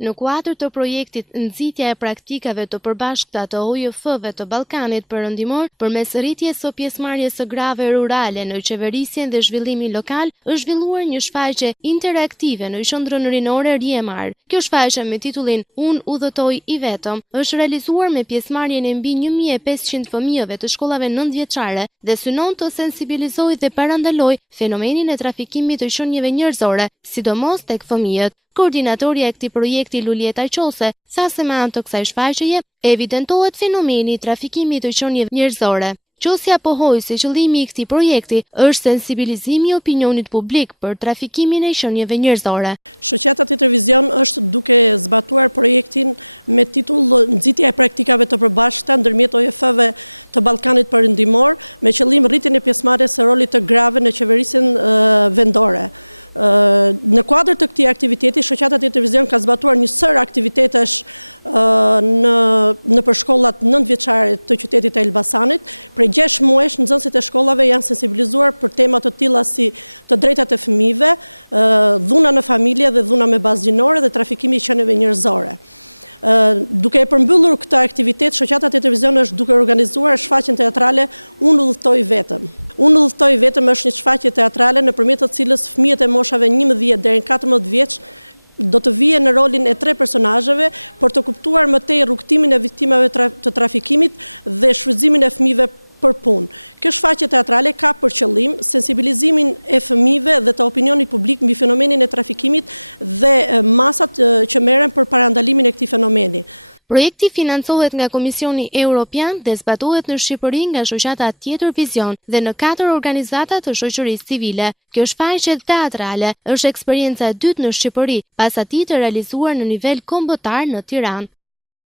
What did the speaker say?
Në kuadër të projektit Nxitja e praktikave të përbashkëta të OJF-ve të Ballkanit Perëndimor përmes rritjes së pjesëmarrjes së grave rurale në qeverisjen dhe zhvillimin lokal, është zhvilluar një shfaqje interaktive në qendrën rinore Rjemar. Kjo shfaqje me titullin Unë udhëtoj i vetëm është realizuar me pjesëmarrjen e mbi 1500 fëmijëve të shkollave 9-vjeçare dhe synon të sensibilizojë dhe parandalojë fenomenin e trafikimit të qenieve njerëzore, sidomos tek fëmijët. Koordinatorja e këtij projekti Lulieta Qose tha se me anë të kësaj shfaqjeje evidentohet fenomeni i trafikimit të qenieve njerëzore. Qosja pohoi se qëllimi i këtij projekti është sensibilizimi i opinionit publik për trafikimin e qenieve njerëzore. Shoqata Televizion është duke zbatuar projektin me titull Nxitja e praktikave të përbashkëta ndërmjet OJF-ve të Ballkanit Perëndimor me qëllim rritjen e pjesëmarrjes së rolit të grave në qeverisjen vendore. Në kuadër të këtij aktiviteti, Shoqata Televizion ka zbatuar një sër aktivitetesh në për shkollat 9-vjeçare të qytetit të Elbasanit. Prej 6 muajsh nxënësit e shkollave janë sensibilizuar për tema të tilla si të drejtat e fëmijëve, dhuna në familje dhe dhuna me bazë gjinore dhe trafikimi i qenieve njerëzore. Duke e përmbyllur këtë aktivitet, Shoqata Televizion është duke organizuar shfaqjen teatrale Unë udhëtoj vetëm. Unë udhëtoj vetëm është një shfaqje teatrale nëpërmjet të cilës fëmijët e moshave 11 deri në 14 vjeç do të vijë në rolin e 3 personazheve për të kuptuar më tej rrugtimin e viktimave të trafikimit dhe shfrytëzimin e fëmijëve për punë. Kjo shfaqje teatrale ka për qëllim sensibilizimin e fëmijëve dhe të opinionit publik mbi fenomenin e trafikimit dhe masat që merren për parandalimin e këtij fenomeni. Projekti financohet nga Komisioni Evropian dhe zbatohet në Shqipëri nga shoqata Tjetër Vizion dhe në 4 organizata të shoqërisë civile. Kjo shfaqje teatrale është eksperienca e dytë në Shqipëri, pas atij të realizuar në nivel kombëtar në Tiranë.